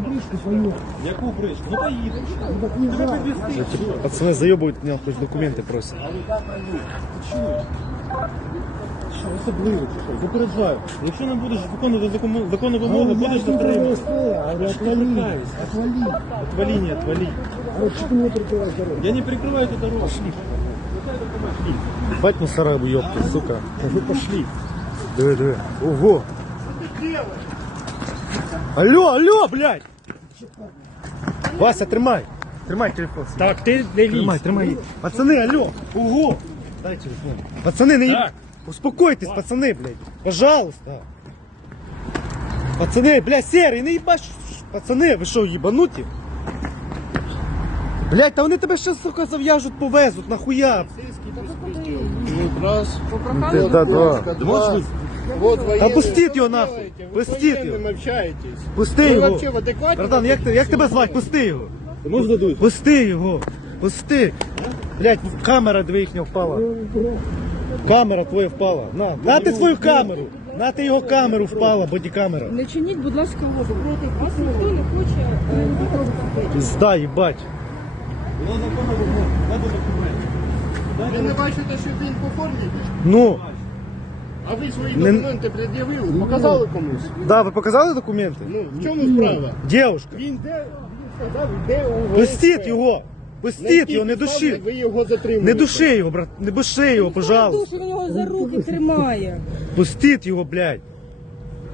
бричку свою. Яку бричку? Ну поїдемо. Ну так не жаль. Пацаны заебывают меня, хоть документы просят. Що особливо? чи що? Попереджаю. Якщо не будеш виконувати законну, законну А вимогу, он будеш я затриманий. СП, говорю, отвали, отвали. Отвали, не отвали. Говорю, что ты мне прикрываешь дорогу? Я не прикрываю эту дорогу. Пошли. Бать мусора ёпки, сука. Вы пошли. Диви, диви. Ого. Алло, алло, блядь. Вася, тримай. Тримай телефон. Так, ти не Тримай, тримай. Пацаны, алло. Ого. Дай телефон. Пацаны, не... Так. Успокойтесь, пацаны, блядь. Пожалуйста. Пацаны, блядь, серый, не їбаш. Пацаны, ви що, їбануті? Блядь, та вони тебе ще, сука, зав'яжуть, повезуть, нахуя? Раз. Да, да. Два. Вот Та пустіть його нахуй. Пустіть його. общаетесь. Пусти Ви його. вообще в адекваті? Братан, як, ти- як тебе звати? Пусти його. Пусти його. Пусти. Блять, камера дві їхня впала. Камера твоя впала. На, на ти свою камеру. На ти його камеру впала, бодікамера. Не чиніть, будь ласка, опір. Вас ніхто не хоче е, виконувати. Пізда, їбать. Документи. Ви не бачите, що він по формі? Ну, А ви свої Не- документи пред'явили? Показали комусь? да, ви показали документи? Ну, в чому справа? Дівушка, Він де, він сказав, де у пустіть його. На Пустіть якій його, не підставі души. Ви його затримуєте. Не души його, брат. Не души його, пожалуйста. Душу його за руки тримає. Пустіть його, блядь.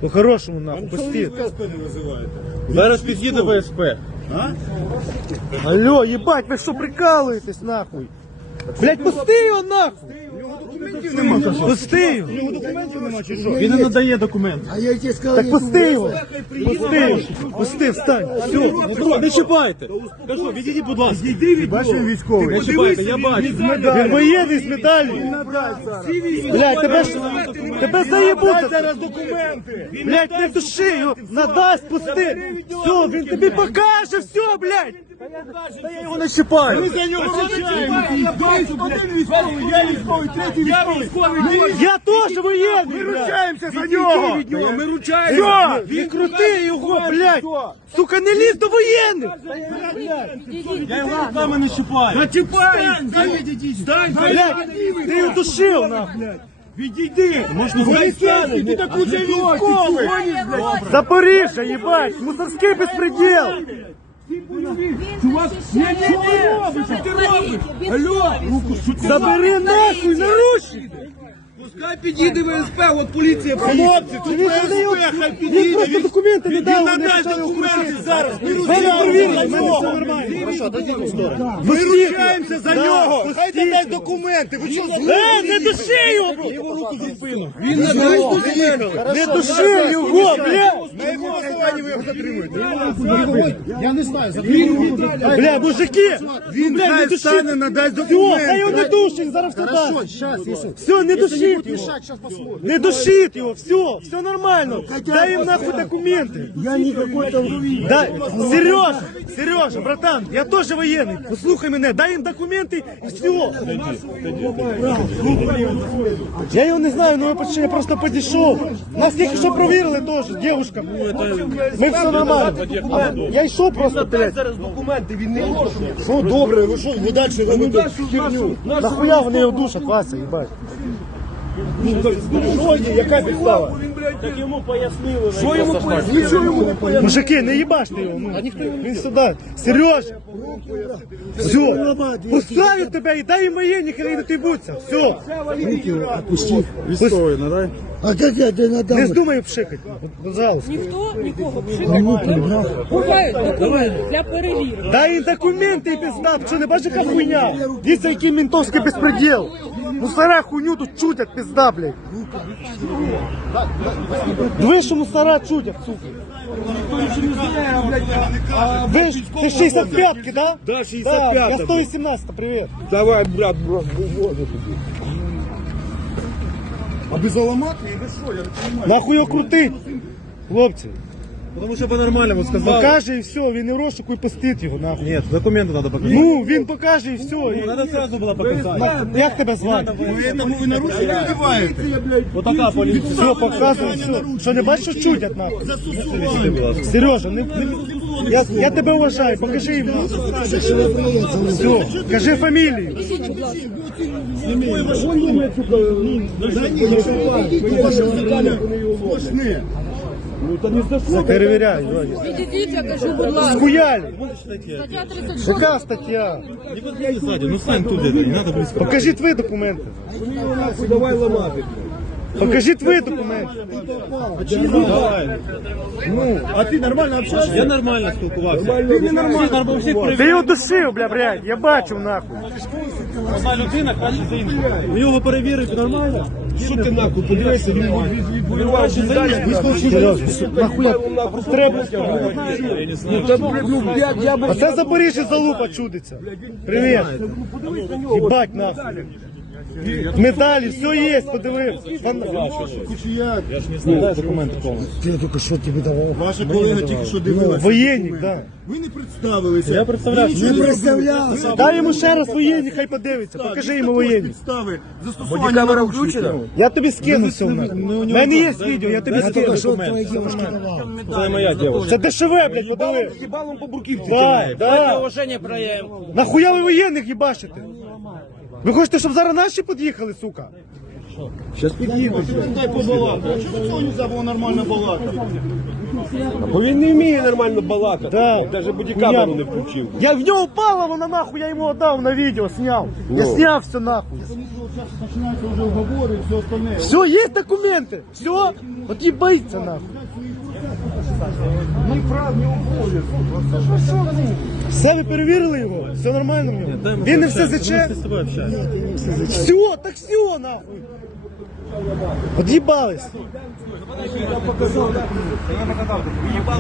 По-хорошому нахуй, пустіть. Зараз під'їде ВСП. Алло, ебать, ви що прикалуєтесь нахуй? Блять, пусти його нахуй! Пусти його! Він не надає документи. А я тебе сказал, Так пусти його! Пусти його! Пусти, встань! Все! Ну, Не чіпайте. Кажу, відійдіть, будь ласка. Йди від Бачив військовий. Не чіпайте, я бачу. Він воєнний з медаллю! Блять, тебе ж тебе заєбуть! зараз документи! Блять, не души його! Надасть, пусти! Все, він тобі покаже, все, блять! Та я його не чіпаю! Я теж воєнний! Ми ручаємося за нього! Ми ручаємося! Не крути його, блядь! Сука, не лізь до воєнних! Я його руками не чіпаю. Блядь, ти його душив, нахуй! Відійди. Можна поліцейський, ти так уже військовий. Запоріжжя, їбать! Мусорський безпреділ! Чувак, ні, ні, ні, ти робиш? Алло, Забери нахуй наручники! Пускай підійде ВСП, от поліція. Хлопці, тут Він сюди Він просто документи не дав, вони надасть почали документи зараз. Ми Мене перевірили, в мене нормально. Хорошо, дойдіть в сторону. Ми ручаємося за нього. Хай пустіть документи. Ви що, Е, не души його, бро! Його руку за спину. Він не документи. Не души його, блядь! На якому основанні ви його затримуєте? Я не знаю, за Бля, мужики! Він бля, не душить! стане, надасть Все, хай його не душить, зараз Хорошо, туди! сейчас, если... Все, не душить його! Мешать, сейчас посмотрим. Не душить его, все, все нормально. Дай им нахуй документы. Я не какой-то... Дай, Сережа, Сережа, братан, я тоже военный. Послухай мене, дай їм документи і все. Я його не знаю, ну я почти- я просто підійшов. Нас тільки що провірили теж, Дівчинка. Ми все нормально. Я йшов просто, блядь. Зараз документи, він не може. Ну добре, ви що, ви далі робите херню? Нахуя вони його душать, Вася, їбать? Що є, яка підстава? Так йому пояснили. Що йому пояснили? Нічого йому не пояснили. Мужики, не їбаште його. Ну. Він сюди. Сереж! Все, поставив тебе і дай їм воєнні, хай не тибуться. Все. Отпусти. Військовий, надай. А как я тебе надам? Не здумай пшикати, пожалуйста. ніхто нікого пшикати не буде. Бувають документи для перевірки. Дай їм документи і пизда, що не бачиш, яка хуйня? Дивіться, який ментовський безпреділ. Мусора хуйню тут чутять, пизда, блядь. Диви, що мусора чутять, сука. Ви ж ти 65-ки, да? Да, Да, 65-ка, я 118, привіт. Давай, брат, брат, А без аламати? Ви що, я не розумію. Нахуй його крутить, хлопці. Тому що по-нормальному сказав. Покаже і все, він і розшуку і пустить його, нахуй. Нет, документы надо показать. Ну, він покаже і все. І... Надо сразу было показать. На- Як тебе звати? Ви тому ви нарушення вбиваєте. Вот така поліція. Все, показуй, все. Що не бачиш, що чудять нахуй? Сережа, не, не, Я, я тебе уважаю, покажи йому. Все, кажи фамілію. Перевіряй, Ваня. Відійдіть, я кажу, будь ласка. Скуялі. Стаття 36. Яка стаття? Не подходи сзади, ну стань не надо близко. Покажіть ви документи. Давай ламати. Покажіть ви документи. Давай. А ти нормально общаешься? Я нормально спілкувався. Ти не нормально. Ти його душив, бля, блядь, я бачив нахуй. Одна людина краще за іншу. Ви його перевірити нормально? Що ти нахуй? Подивися, він вирвав Серйозно, нахуя треба. Ну. А це Запоріжжя залупа чудиться. Привіт. Їбать нахуй. Медалі, все є, подивився. Дай документи повністю. Я тільки що тобі давав. Ваша колега тільки що дивилася. Воєнник, да. Ви не представилися. Я представлявся. Не представлявся. Дай йому ще раз воєнник, хай подивиться. Покажи йому воєнник. Підстави застосування наручників. Я тобі скину все. У мене є відео, я тобі Я скину. що давав. Це моя дівчина. Це дешеве, блядь, подиви. Хібалом по бурківці. Давай, да. Нахуя ви воєнних їбашите? Ви хочете, щоб зараз наші під'їхали, сука? Дай побалакати. А чому цього не було нормально балакати? Бо він не вміє нормально балакати. Да. Навіть бодікамеру не включив. Я в нього упала, вона нахуй, я йому отдав на відео, сняв. Я сняв все нахуй. Починаються вже уговори і все остальне. Все, є документи. Все, от їбається нахуй. Все, ви перевірили його? Все нормально в нього? Він не все заче? Все, так все нахуй. От'їбались.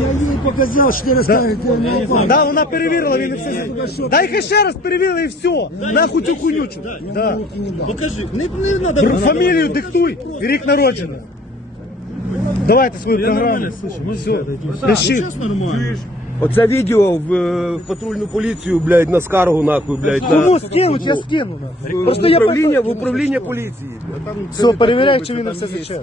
Я їй показав, що ти розкажеш, де вона упала. Да, вона перевірила, він не все. Дай хай ще раз перевірили і все. Нахуй цю хуйнючу. Да. Покажи. Не. Фамілію диктуй, рік народження. Давайте свою програму. Все, пиши. нормально. Оце відео в, е, в патрульну поліцію, блядь, на скаргу нахуй, блядь. На, Кому скинуть, я скину. нахуй. Просто я управління, в управління поліції. блядь. Все, перевіряй, чи він все заче.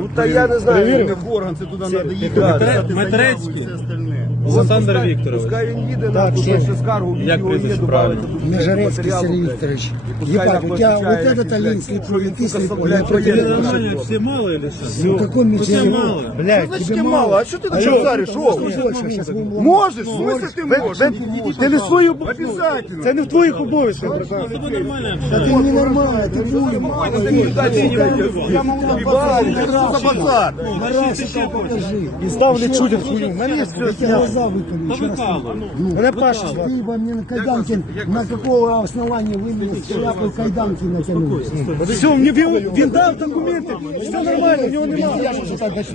Ну та я не знаю. Перевірив? він- В орган, це туди треба їхати. Да, писати заяву і все остальне. Олександр Пускай- Вікторович. Пускай він їде, нахуй, що? пише скаргу, Як відео є, прізвище добавиться тут Межерецький матеріалу, Сергій блядь. Вікторович. І пускай Ебать, нам у тебя вот этот блядь, Алинский, що він, ты сука, слепой, блядь, про прошу. Нормально, всі мало или що? В каком Все мече? мало. Блядь, Значить, мало. А що ти так шариш? О, сейчас. Можеш, в смысле ти ви- можеш? ви- ти не свою Обязательно. Це не в твоїх обов'язках, братан. З тобою нормально Да ты ненормальный, ты будешь мало. Я можу там базар. Що це за базар? Гараж, покажи. І став не чудять хуйню. У мене є Я все тебе зняв. глаза выколи, еще раз. Мене Паша звати. Ты во мне на кайданки, на какого основания вы мне шляпу кайданки натянули? Все, мені він, він дав документи. Все нормально, в нього немає.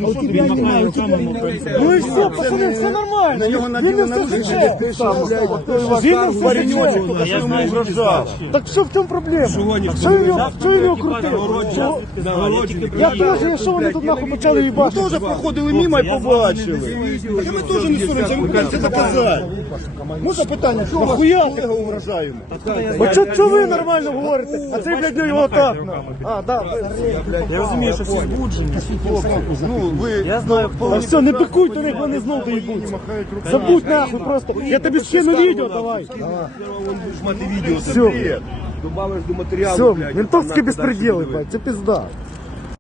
А у тебя немає, у тебя немає. Ну і все, пацани, все нормально. Він не все заче. Він не все заче. Так що в чому проблема? Що його, що його? Я теж, якщо вони тут нахуй почали їбати. Ми теж проходили мимо і побачили. Так ми теж не соромся, кажете, це базар. Можна питання, що вас колега вражаємо? А що, що ви нормально говорите? А цей, блядь, ну, його так. А, да. Я розумію, що всі збуджені. Ну, ви А все, не пикуй до них, вони знов доїбуться. Забудь нахуй просто. Я тобі скину відео, давай. мати відео, це Все. Добавишь Добавиш до матеріалу, Все, блядь. ментовські там, безпреділи, блядь, це пізда.